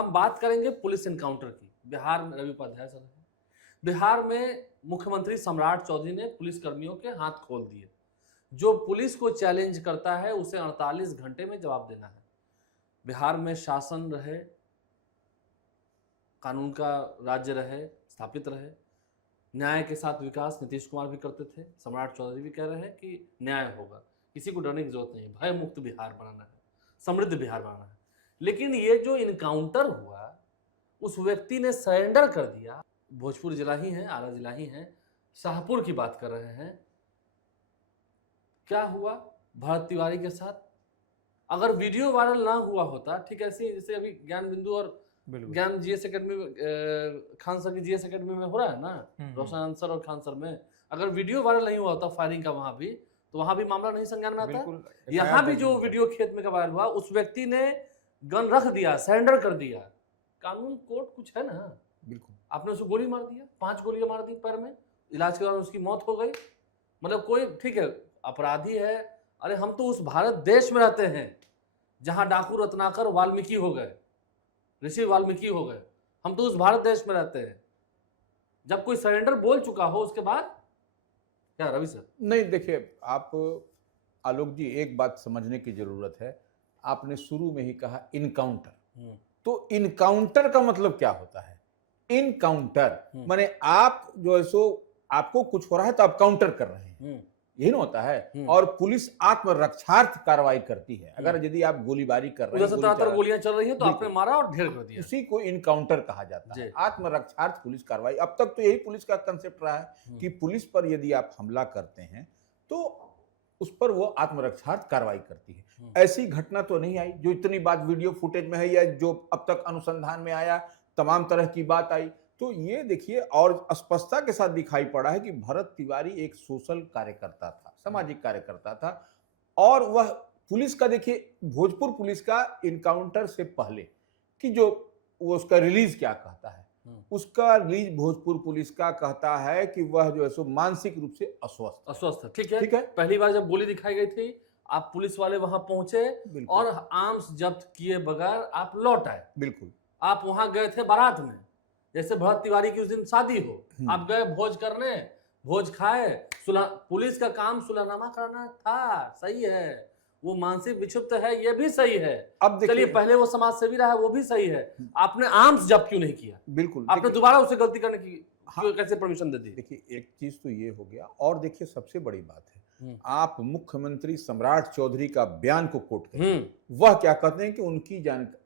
हम बात करेंगे पुलिस एनकाउंटर की। बिहार में रवि उपाध्याय सर हैं। बिहार में मुख्यमंत्री सम्राट चौधरी ने पुलिस कर्मियों के हाथ खोल दिए। जो पुलिस को चैलेंज करता है उसे 48 घंटे में जवाब देना है। बिहार में शासन रहे, कानून का राज्य रहे, स्थापित रहे, न्याय के साथ विकास नीतीश कुमार भी करते थे, सम्राट चौधरी भी कह रहे हैं कि न्याय होगा, किसी को डरने की जरूरत नहीं, भय मुक्त बिहार बनाना है, समृद्ध बिहार बनाना है। लेकिन ये जो इनकाउंटर हुआ, उस व्यक्ति ने सरेंडर कर दिया। भोजपुर जिला ही है, आरा जिला ही है, शाहपुर की बात कर रहे हैं। क्या हुआ भरत तिवारी के साथ? अगर वीडियो वायरल ना हुआ होता, ठीक ऐसे जैसे अभी ज्ञान बिंदु और ज्ञान जीएस एकेडमी खान सर की जीएस एकेडमी में हो रहा है ना, रोशन आंसर और खान सर में, अगर वीडियो वायरल नहीं हुआ होता फायरिंग का वहां भी, तो वहां भी मामला नहीं संज्ञान में आता। यहाँ भी जो वीडियो खेत में का वायरल हुआ, उस व्यक्ति ने गन रख दिया, सरेंडर कर दिया। कानून कोर्ट कुछ है ना, बिल्कुल। आपने उसको गोली मार दिया, 5 गोलियां मार दी पैर में, इलाज के दौरान उसकी मौत हो गई। मतलब कोई ठीक है अपराधी है, अरे हम तो उस भारत देश में रहते हैं जहां डाकू रत्नाकर वाल्मीकि हो गए, ऋषि वाल्मीकि हो गए। हम तो उस भारत देश में रहते हैं। जब कोई सरेंडर बोल चुका हो उसके बाद क्या रवि सर? नहीं, देखिए आप आलोक जी, एक बात समझने की जरूरत है। आपने शुरू में ही कहा इनकाउंटर, तो इनकाउंटर का मतलब क्या होता है? इनकाउंटर माने आप जो है सो आपको कुछ हो रहा है तो आप काउंटर कर रहे हैं, यही ना होता है। और पुलिस आत्मरक्षार्थ कार्रवाई करती है। अगर यदि आप गोलीबारी कर रहे हैं, गोलियां चल रही हैं, तो आपने मारा और ढेर कर दिया, उसी को इनकाउंटर कहा जाता है, आत्मरक्षार्थ पुलिस कार्रवाई। अब तक तो यही पुलिस का कंसेप्ट रहा है कि पुलिस पर यदि आप हमला करते हैं तो उस पर वो आत्मरक्षार्थ कार्रवाई करती है। ऐसी घटना तो नहीं आई जो इतनी बात वीडियो फुटेज में है या जो अब तक अनुसंधान में आया, तमाम तरह की बात आई। तो ये देखिए, और स्पष्टता के साथ दिखाई पड़ा है कि भरत तिवारी एक सोशल कार्यकर्ता था, सामाजिक कार्यकर्ता था। और वह पुलिस का, देखिए भोजपुर पुलिस का इनकाउंटर से पहले कि जो वो उसका रिलीज क्या कहता है, उसका रिलीज भोजपुर पुलिस का कहता है कि वह जो है सो मानसिक रूप से अस्वस्थ है। ठीक है। पहली बार जब गोली दिखाई गई थी, आप पुलिस वाले वहां पहुंचे और आर्म्स जब्त किए बगैर आप लौट आए। बिल्कुल, आप वहां गए थे बारात में, जैसे भरत तिवारी की उस दिन शादी हो, आप गए भोज करने, भोज खाए। पुलिस का काम सुलहनामा कराना था, सही है। वो मानसिक विक्षिप्त है, ये भी सही है। अब चलिए, पहले वो समाज सेवी रहा है, वो भी सही है। आपने आर्म्स जब्त क्यों नहीं किया? बिल्कुल, आपने दोबारा उसे गलती करने की कैसे परमिशन दे दी? देखिए, एक चीज तो ये हो गया, और देखिए सबसे बड़ी बात है, आप मुख्यमंत्री सम्राट चौधरी का बयान को कोट करें, वह क्या कहते हैं कि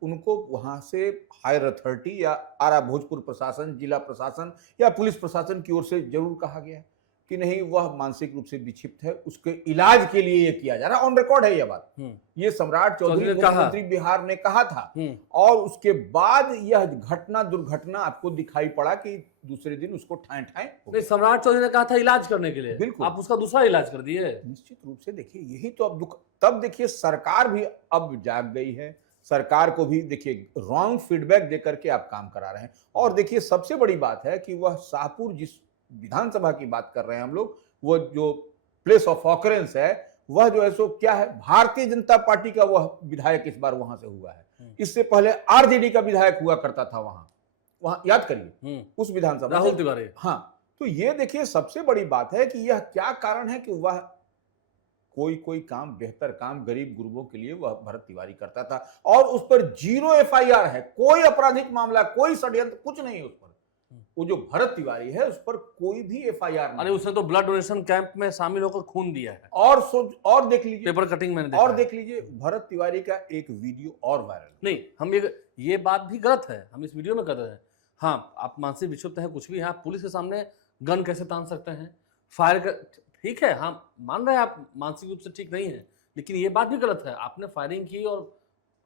उनको वहां से हायर अथॉरिटी या आरा भोजपुर प्रशासन, जिला प्रशासन या पुलिस प्रशासन की ओर से जरूर कहा गया कि नहीं, वह मानसिक रूप से विक्षिप्त है, उसके इलाज के लिए ये किया जा रहा है। ऑन रिकॉर्ड है ये बात, ये सम्राट चौधरी मुख्यमंत्री बिहार ने कहा था। और उसके बाद यह दुर्घटना आपको दिखाई पड़ा कि दूसरे दिन उसको ठाए सम्राट चौधरी ने कहा था इलाज करने के लिए, बिल्कुल, आप उसका दूसरा इलाज कर दिए। निश्चित रूप से देखिए, यही तो अब तब देखिए सरकार भी अब जाग गई है। सरकार को भी देखिए रॉन्ग फीडबैक देकर के आप काम करा रहे हैं। और देखिए सबसे बड़ी बात है कि वह शाहपुर, जिस विधानसभा की बात कर रहे हैं हम लोग, वो जो प्लेस ऑफ ऑकरेंस है, वह जो है सो क्या है, भारतीय जनता पार्टी का वह विधायक इस बार वहां से हुआ है। इससे पहले आरजेडी का विधायक हुआ करता था वहां याद करिए, उस विधानसभा, राहुल तिवारी। हाँ, तो ये देखिए सबसे बड़ी बात है कि यह क्या कारण है कि वह कोई काम, बेहतर काम गरीब गुरबों के लिए वह भरत तिवारी करता था, और उस पर 0 एफआईआर है, कोई आपराधिक मामला, कोई षड्यंत्र, कुछ नहीं है उस पर। वो जो भरत तिवारी है उस पर कोई भी एफआईआर नहीं। अरे उसने तो ब्लड डोनेशन कैंप में शामिल होकर खून दिया है। और देख लीजिए, पेपर कटिंग मैंने देखा और देख लीजिए भरत तिवारी का एक वीडियो और वायरल। नहीं, हम ये बात भी गलत है, हम इस वीडियो में कर रहे हैं। हाँ, आप मानसिक विक्षिप्त हैं, कुछ भी है, आप पुलिस के सामने गन कैसे तान सकते हैं, फायर कर, ठीक है, हम मान रहे हैं आप मानसिक रूप से ठीक नहीं है, लेकिन ये बात भी गलत है, आपने फायरिंग की और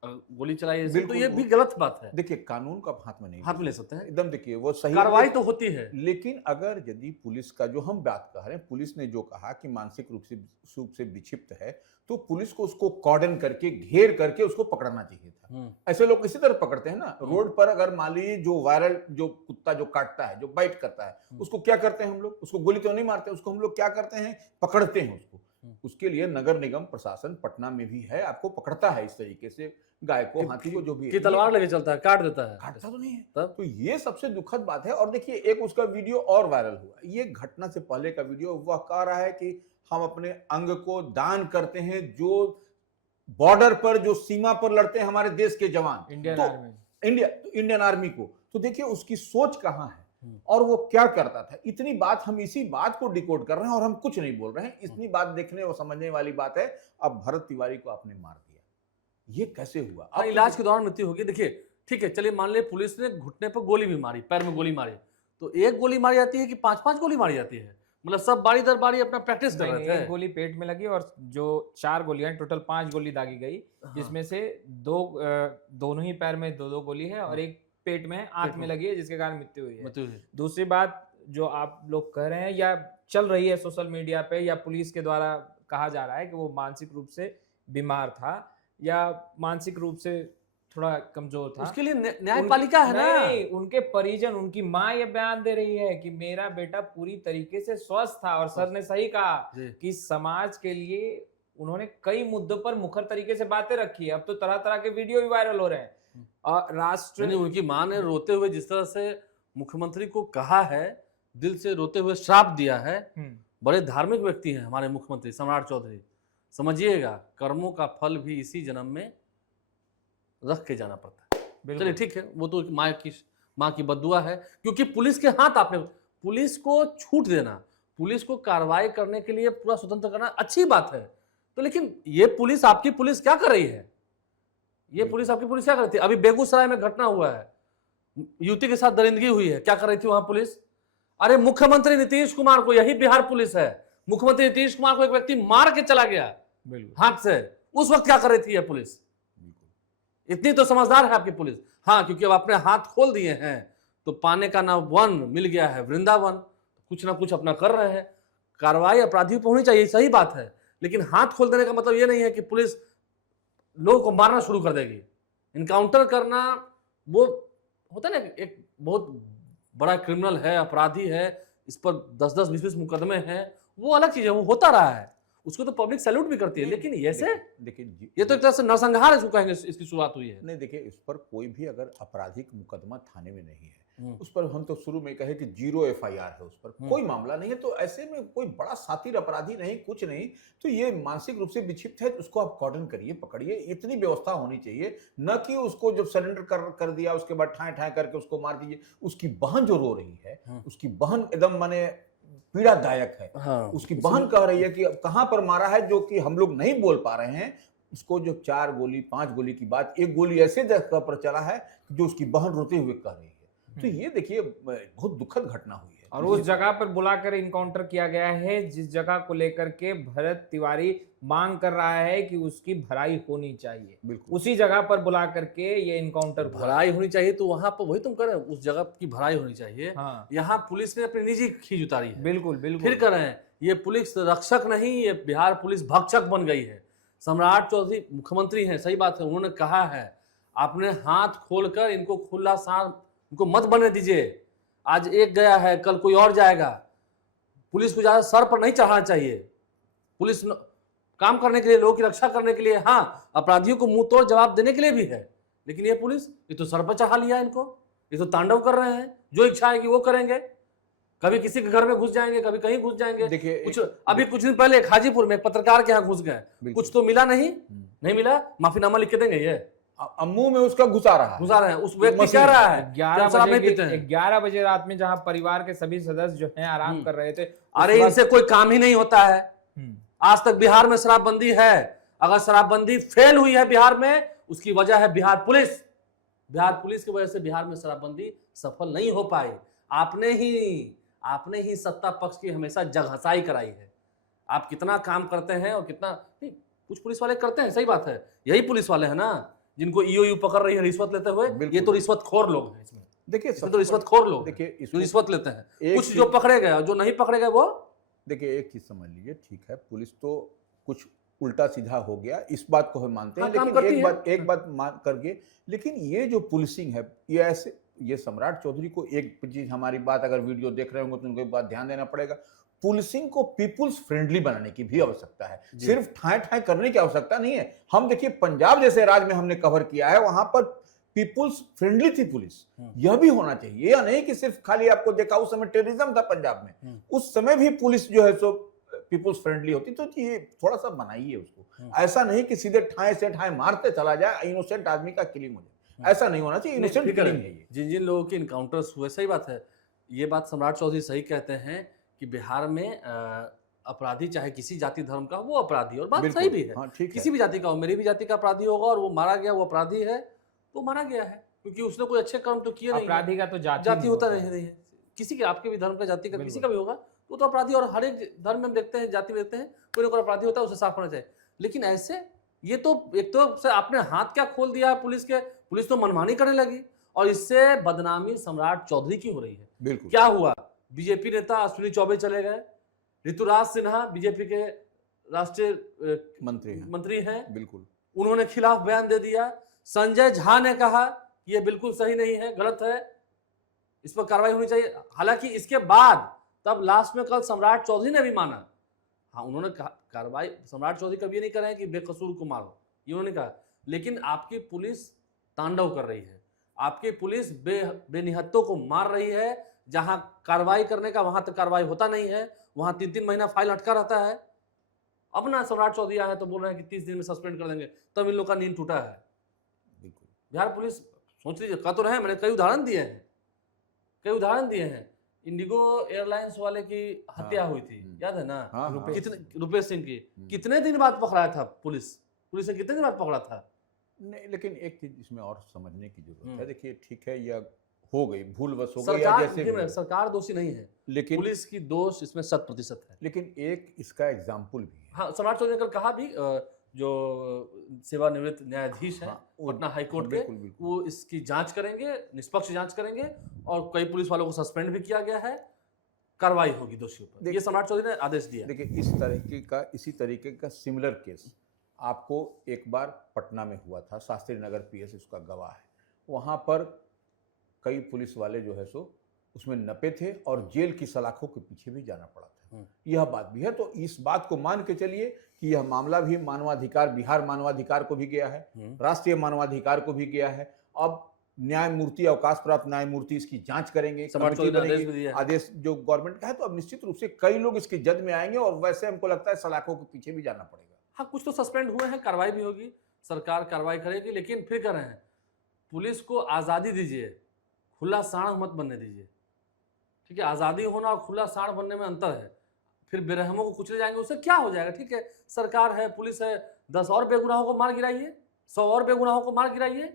गोली चलाई, तो ये भी गलत बात है। देखिए, कानून का हाथ में नहीं ले सकते हैं एकदम। देखिए, वो सही कार्रवाई तो होती है, लेकिन अगर यदि पुलिस का जो हम बात कर रहे हैं, पुलिस ने जो कहा कि मानसिक रूप से विक्षिप्त है, तो पुलिस को उसको कॉर्डन करके, घेर करके उसको पकड़ना चाहिए था। ऐसे लोग इसी तरह पकड़ते हैं ना रोड पर। अगर मान लीजिए जो वायरल, जो कुत्ता जो काटता है, जो बाइट करता है, उसको क्या करते हैं हम लोग? उसको गोली तो नहीं मारते, उसको हम लोग क्या करते हैं, पकड़ते हैं उसको। उसके लिए नगर निगम प्रशासन पटना में भी है, आपको पकड़ता है इस तरीके से गाय को, हाथी को, जो भी कि तलवार लेके चलता है, काट देता है। काटता तो नहीं है। तब तो ये सबसे दुखद बात है। और देखिए एक उसका वीडियो और वायरल हुआ, ये घटना से पहले का वीडियो, वह कह रहा है कि हम अपने अंग को दान करते हैं, जो बॉर्डर पर, जो सीमा पर लड़ते हैं हमारे देश के जवान, इंडियन आर्मी को। तो देखिए उसकी सोच कहां है और वो क्या करता था। इतनी बात, हम इसी बात को डिकोड कर रहे हैं और हम कुछ नहीं बोल रहे हैं। इतनी बात देखने और समझने वाली बात है। अब भरत तिवारी को आपने मार दिया, ये कैसे हुआ? अब इलाज के दौरान मृत्यु होगी। देखिए ठीक है, चलिए मान ले पुलिस ने घुटने पर गोली भी मारी, पैर में गोली मारी, तो एक गोली मारी जाती है कि 5-5 गोली मारी जाती है? मतलब सब बारी दर बारी अपना प्रैक्टिस कर रहे थे। एक गोली पेट में लगी और जो 4 गोलियां, टोटल 5 गोली दागी गई, जिसमें से दोनों ही पैर में 2-2 गोली है और एक पेट में, आंख में लगी है, जिसके कारण मृत्यु हुई है। दूसरी बात जो आप लोग कह रहे हैं या चल रही है सोशल मीडिया पे या पुलिस के द्वारा कहा जा रहा है कि वो मानसिक रूप से बीमार था या मानसिक रूप से थोड़ा कमजोर था, उसके लिए न्यायपालिका है ना। उनके परिजन, उनकी माँ ये बयान दे रही है कि मेरा बेटा पूरी तरीके से स्वस्थ था। और सर ने सही कहा कि समाज के लिए उन्होंने कई मुद्दों पर मुखर तरीके से बातें रखी है। अब तो तरह तरह के वीडियो भी वायरल हो रहे हैं। और राष्ट्र, उनकी माँ ने रोते हुए जिस तरह से मुख्यमंत्री को कहा है, दिल से रोते हुए श्राप दिया है। बड़े धार्मिक व्यक्ति हैं हमारे मुख्यमंत्री सम्राट चौधरी। समझिएगा, कर्मों का फल भी इसी जन्म में रख के जाना पड़ता है। चलिए ठीक है, वो तो माँ की बद्दुआ है। क्योंकि पुलिस के हाथ, आपने पुलिस को छूट देना, पुलिस को कार्रवाई करने के लिए पूरा स्वतंत्र करना अच्छी बात है। तो लेकिन ये पुलिस, आपकी पुलिस क्या कर रही है? ये पुलिस, आपकी पुलिस क्या कर रही थी? अभी बेगूसराय में घटना हुआ है, युवती के साथ दरिंदगी हुई है, क्या कर रही थी वहां पुलिस? अरे मुख्यमंत्री नीतीश कुमार को, यही बिहार पुलिस है, मुख्यमंत्री नीतीश कुमार को एक व्यक्ति मार के चला गया हाथ से, उस वक्त क्या कर रही थी यह पुलिस? इतनी तो समझदार है आपकी पुलिस। हाँ, क्योंकि अब अपने हाथ खोल दिए हैं तो पाने का ना वन मिल गया है वृंदावन, कुछ ना कुछ अपना कर रहे हैं। कार्रवाई अपराधियों पर होनी चाहिए, सही बात है, लेकिन हाथ खोल देने का मतलब ये नहीं है कि पुलिस लोगों को मारना शुरू कर देगी। इनकाउंटर करना वो होता है ना, एक बहुत बड़ा क्रिमिनल है, अपराधी है, इस पर 10-10, 20-20 मुकदमे हैं, वो अलग चीज है, वो होता रहा है, उसको तो पब्लिक सैल्यूट भी करती है। लेकिन ऐसे देखिए ये तो एक तरह से नरसंहार है, कहेंगे, इसकी शुरुआत हुई है। नहीं, देखिए इस पर कोई भी अगर आपराधिक मुकदमा थाने में नहीं है, उस पर हम तो शुरू में कहे कि 0 FIR है, उस पर कोई मामला नहीं है, तो ऐसे में कोई बड़ा सातिर अपराधी नहीं, कुछ नहीं, तो ये मानसिक रूप से विक्षिप्त है, तो उसको आप कॉर्डन करिए, पकड़िए, इतनी व्यवस्था होनी चाहिए। न कि उसको जब सरेंडर कर दिया उसके बाद ठाए ठाए करके उसको मार दीजिए। उसकी बहन जो रो रही है, उसकी बहन एकदम माने पीड़ादायक है। उसकी बहन कह रही है कि कहां पर मारा है, जो कि हम लोग नहीं बोल पा रहे हैं। उसको जो 4 गोली 5 गोली की बात, एक गोली ऐसे जगह पर चला है जो उसकी बहन रोते हुए कह रही है। तो ये देखिए बहुत दुखद घटना हुई है। और उस जगह पर बुलाकर इनकाउंटर किया गया है जिस जगह को लेकर के भरत तिवारी मांग कर रहा है कि उसकी भराई होनी चाहिए। उसी जगह पर बुला करके ये इनकाउंटर, भराई होनी चाहिए, तो वहां पर वही तुम कर रहे हो, उस जगह की भराई होनी चाहिए। यहाँ पुलिस ने अपनी निजी खींच उतारी है। बिल्कुल फिर कर रहे हैं, ये पुलिस रक्षक नहीं, ये बिहार पुलिस भक्षक बन गई है। सम्राट चौधरी मुख्यमंत्री हैं, सही बात है, उन्होंने कहा है आपने हाथ खोलकर इनको खुला सांस, इनको मत बनने दीजिए। आज एक गया है, कल कोई और जाएगा। पुलिस को ज्यादा सर पर नहीं चढ़ाना चाहिए। पुलिस काम करने के लिए, लोगों की रक्षा करने के लिए, हाँ, अपराधियों को मुंह तोड़ जवाब देने के लिए भी है। लेकिन ये पुलिस, ये तो सर पर चढ़ा लिया इनको, ये तो तांडव कर रहे हैं, जो इच्छा है कि वो करेंगे। कभी किसी के घर में घुस जाएंगे, कभी कहीं घुस जाएंगे। देखिए अभी कुछ दिन पहले हाजीपुर में एक पत्रकार के यहाँ घुस गए, कुछ तो मिला नहीं मिला, माफीनामा लिख के देंगे। ये मुंह में उसका घुसा रहा है, उस व्यक्ति कह रहा है 11 बजे रात में, जहां परिवार के सभी सदस्य जो हैं आराम कर रहे थे। अरे इनसे कोई काम ही नहीं होता है। आज तक बिहार में शराबबंदी है। अगर शराबबंदी फेल हुई है बिहार में, उसकी वजह है बिहार पुलिस। बिहार पुलिस की वजह से बिहार में शराबबंदी सफल नहीं हो पाई। आपने ही सत्ता पक्ष की हमेशा जगहसाई कराई है। आप कितना काम करते हैं और कितना नहीं, कुछ पुलिस वाले करते हैं, सही बात है। यही पुलिस वाले हैं ना जिनको ईओयू पकड़ रही है रिश्वत लेते हुए। ये तो रिश्वतखोर लोग हैं इसमें। देखिए तो रिश्वतखोर लोग, देखिए जो रिश्वत लेते हैं। कुछ जो पकड़े गए और जो नहीं पकड़े गए वो, देखिए एक चीज समझ लीजिए, ठीक है पुलिस तो कुछ उल्टा सीधा हो गया, इस बात को हम मानते हैं, लेकिन एक बात मान करके, लेकिन ये जो पुलिसिंग है, ये ऐसे, ये सम्राट चौधरी को एक चीज, हमारी बात अगर वीडियो देख रहे होंगे तो उनको एक बात ध्यान देना पड़ेगा। पुलिसिंग को पीपुल्स फ्रेंडली बनाने की भी आवश्यकता है। जी। सिर्फ ठाए ठाए करने की आवश्यकता नहीं है। हम देखिए पंजाब जैसे राज्य में हमने कवर किया है, वहां पर पीपुल्स फ्रेंडली थी पुलिस। यह भी होना चाहिए, यह नहीं कि सिर्फ खाली आपको देखा उस समय टेररिज्म था पंजाब में, उस समय भी पुलिस जो है सो पीपुल्स फ्रेंडली होती। तो ये थोड़ा सा बनाइए उसको, ऐसा नहीं कि सीधे ठाए से ठाए मारते चला जाए, इनोसेंट आदमी का किलिंग हो जाए, ऐसा नहीं होना चाहिए। इनोसेंट किलिंग है ये। जिन जिन लोगों के इनकाउंटर्स हुए, सही बात है, ये बात सम्राट चौधरी सही कहते हैं कि बिहार में अपराधी चाहे किसी जाति धर्म का, वो अपराधी, और बात सही भी है। हाँ, ठीक है। किसी भी जाति का हो, मेरी भी जाति का अपराधी होगा और वो मारा गया, वो अपराधी है तो मारा गया है, क्योंकि उसने कोई अच्छे कर्म तो किए नहीं। अपराधी का तो जाति होता नहीं है, किसी के, आपके भी धर्म का, जाति का, किसी का भी होगा वो तो अपराधी। और हर एक धर्म में हम देखते हैं, जाति में देखते हैं, कोई ना कोई अपराधी होता है, उसे साफ होना चाहिए। लेकिन ऐसे ये तो एक तो से आपने हाथ क्या खोल दिया पुलिस के, पुलिस तो मनमानी करने लगी और इससे बदनामी सम्राट चौधरी की हो रही है। बिल्कुल। क्या हुआ, बीजेपी नेता अश्विनी चौबे चले गए, ऋतुराज सिन्हा बीजेपी के राष्ट्रीय मंत्री हैं, बिल्कुल, उन्होंने खिलाफ बयान दे दिया। संजय झा ने कहा कि ये बिल्कुल सही नहीं है, गलत है, इस पर कार्रवाई होनी चाहिए। हालांकि इसके बाद तब लास्ट में कल सम्राट चौधरी ने भी माना, हाँ उन्होंने कहा कार्रवाई, सम्राट चौधरी कभी नहीं कर रहे हैं कि बेकसूर को मारो, ये उन्होंने कहा, लेकिन आपकी पुलिस तांडव कर रही है, आपकी पुलिस बेनिहत्तों को मार रही है। जहां कार्रवाई करने का वहां तक कार्रवाई होता नहीं है, वहां 3-3 महीना फाइल अटका रहता है। अब ना सम्राट चौधरी आए तो बोल रहे हैं कि 30 दिन में सस्पेंड कर देंगे, तब इन लोग का नींद टूटा है। बिल्कुल। बिहार पुलिस सोच लीजिए, कह तो रहे हैं, मैंने कई उदाहरण दिए हैं। इंडिगो एयरलाइंस वाले की हत्या हुई थी, याद है ना? कितने, रुपेश सिंह की, कितने दिन बाद पकड़ाया था पुलिस ने कितने दिन बाद पकड़ा था? नहीं, लेकिन एक चीज इसमें और समझने की जरूरत है। देखिए ठीक है, यह हो गई, भूलवश हो गई, या जैसे सरकार दोषी नहीं है, लेकिन पुलिस की दोष इसमें 100% है। लेकिन एक इसका एग्जाम्पल भी है। हाँ, सम्राट चौधरी ने कल कहा भी, जो सेवानिवृत्त न्यायाधीश हैं पटना हाईकोर्ट के, वो इसकी जांच करेंगे, निष्पक्ष जांच करेंगे, और कई पुलिस वालों को सस्पेंड भी किया गया है, कार्रवाई होगी दोषियों पर, ये सम्राट चौधरी ने आदेश दिया। देखिए इसी तरीके का सिमिलर केस आपको एक बार पटना में हुआ था, शास्त्री नगर पीएस उसका गवाह है। वहां पर कई पुलिस वाले जो है सो उसमें नपे थे और जेल की सलाखों के पीछे भी जाना पड़ा था। यह बात भी है। तो इस बात को मान के चलिए कि यह मामला भी मानवाधिकार, बिहार मानवाधिकार को भी गया है, राष्ट्रीय मानवाधिकार को भी गया है। अब न्यायमूर्ति, अवकाश प्राप्त न्यायमूर्ति इसकी जांच करेंगे, आदेश जो गवर्नमेंट का है। तो अब निश्चित रूप से कई लोग इसकी जद में आएंगे और वैसे हमको लगता है सलाखों के पीछे भी जाना पड़ेगा। हाँ, कुछ तो सस्पेंड हुए हैं, कार्रवाई भी होगी, सरकार कार्रवाई करेगी, लेकिन फिर कर रहे हैं पुलिस को आज़ादी दीजिए, खुला साड़ मत बनने दीजिए। ठीक है, आज़ादी होना और खुला साड़ बनने में अंतर है। फिर बेरहमों को कुचले जाएंगे, उससे क्या हो जाएगा? ठीक है, सरकार है, पुलिस है, 10 और बेगुनाहों को मार गिराइए, 100 और बेगुनाहों को मार गिराइए,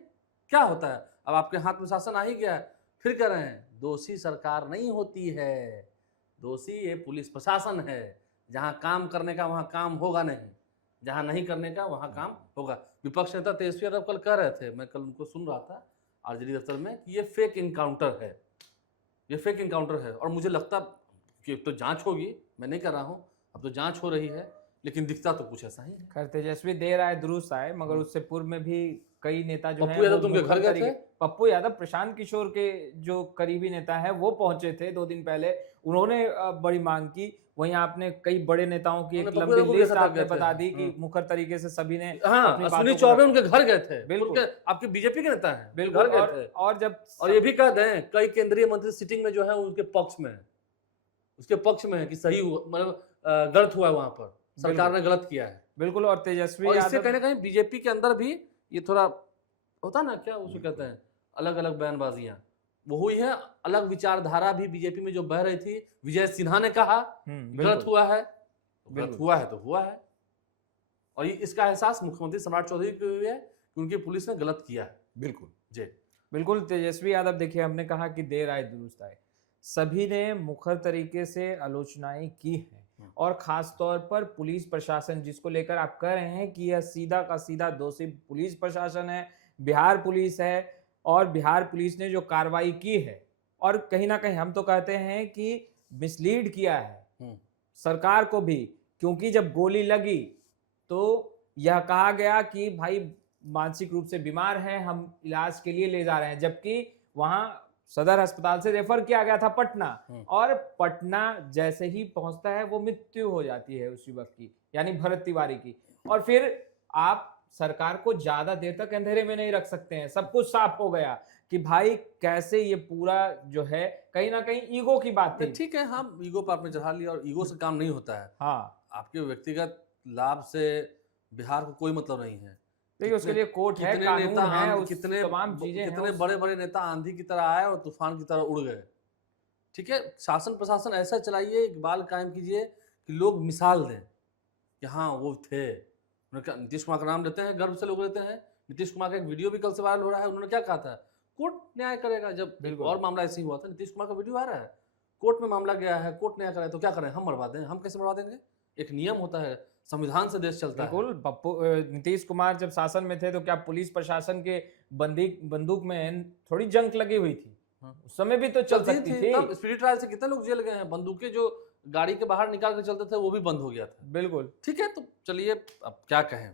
क्या होता है? अब आपके हाथ में शासन आ ही गया है, फिर कह रहे हैं दोषी सरकार नहीं होती है, दोषी ये पुलिस प्रशासन है। जहाँ काम करने का वहाँ काम होगा नहीं, जहाँ नहीं करने का वहाँ काम होगा। विपक्ष नेता तेजस्वी यादव कल कह रहे थे, मैं कल उनको सुन रहा था आरजेडी दफ्तर में, कि ये फेक इनकाउंटर है, ये फेक इनकाउंटर है। और मुझे लगता कि तो जांच होगी, मैं नहीं कर रहा हूँ, अब तो जांच हो रही है, लेकिन दिखता तो कुछ ऐसा ही है। खैर तेजस्वी देर आए दुरुस्त आए, मगर उससे पूर्व में भी कई नेता जो हैं, पप्पू यादव तुमके घर गए थे? पप्पू यादव, प्रशांत किशोर के जो करीबी नेता है, वो पहुंचे थे 2 दिन पहले, उन्होंने बड़ी मांग की। वहीं आपने कई बड़े नेताओं की एक लंबी लिस्ट आपने बता दी कि मुखर तरीके से सभी ने अश्विनी चौबे उनके घर गए थे, बिल्कुल आपके बीजेपी के नेता हैं, बिल्कुल। और ये भी कह दें कई केंद्रीय मंत्री सिटिंग में जो है उनके पक्ष में है, उसके पक्ष में है कि सही हुआ, मतलब गलत हुआ है, वहां पर सरकार ने गलत किया है। बिल्कुल। और तेजस्वी और इससे कहीं ना कहीं बीजेपी के अंदर भी ये थोड़ा होता ना, क्या उसको कहते हैं, अलग अलग बयानबाजियां वो हुई है, अलग विचारधारा भी बीजेपी में जो बह रही थी। विजय सिन्हा ने कहा गलत हुआ है, गलत हुआ है तो हुआ है, और इसका एहसास मुख्यमंत्री सम्राट चौधरी को हुआ है कि उनकी पुलिस ने गलत किया है। बिल्कुल जी बिल्कुल। तेजस्वी यादव, देखिए हमने कहा कि देर आए दुरुस्त आए, सभी ने मुखर तरीके से आलोचनाएं की हैं, और खास तौर पर पुलिस प्रशासन, जिसको लेकर आप कह रहे हैं कि यह सीधा का सीधा दोषी पुलिस प्रशासन है, बिहार पुलिस है, और बिहार पुलिस ने जो कार्रवाई की है, और कहीं ना कहीं हम तो कहते हैं कि मिसलीड किया है सरकार को भी, क्योंकि जब गोली लगी तो यह कहा गया कि भाई मानसिक रूप से बीमार है, हम इलाज के लिए ले जा रहे हैं, जबकि वहां सदर अस्पताल से रेफर किया गया था पटना, और पटना जैसे ही पहुंचता है वो मृत्यु हो जाती है उस युवक की, यानी भरत तिवारी की। और फिर आप सरकार को ज्यादा देर तक अंधेरे में नहीं रख सकते हैं, सब कुछ साफ हो गया कि भाई कैसे ये पूरा जो है कहीं ना कहीं ईगो की बात थी। ठीक है, हम ईगो पर आपने चढ़ा लिया, और ईगो से काम नहीं होता है। हाँ, आपके व्यक्तिगत लाभ से बिहार को कोई मतलब नहीं है। देखिए उसके लिए कोर्ट है, कानून है, उस तमाम चीजें कितने बड़े बड़े नेता आंधी की तरह आए और तूफान की तरह उड़ गए। ठीक है, शासन प्रशासन ऐसा चलाइए, इकबाल कायम कीजिए कि लोग मिसाल दें कि हाँ वो थे। नीतीश कुमार का नाम लेते हैं, गर्व से लोग लेते हैं। नीतीश कुमार का एक वीडियो भी कल से वायरल हो रहा है, उन्होंने क्या कहा था, कोर्ट न्याय करेगा। जब एक और मामला ऐसे ही हुआ था, नीतीश कुमार का वीडियो आ रहा है, कोर्ट में मामला गया है, कोर्ट न्याय कराए, तो क्या करें, हम मरवा दें? हम कैसे मरवा देंगे? एक नियम होता है, संविधान से देश चलता है। बिल्कुल, पप्पू नीतीश कुमार जब शासन में थे तो क्या पुलिस प्रशासन के बंदूक में थोड़ी जंग लगी हुई थी? उस समय भी तो चल सकती थी। तब स्पीडी ट्रायल से कितने लोग जेल गए हैं। बंदूकें जो गाड़ी के बाहर निकाल के चलते थे वो भी बंद हो गया था। बिल्कुल, ठीक है, तो चलिए अब क्या कहें।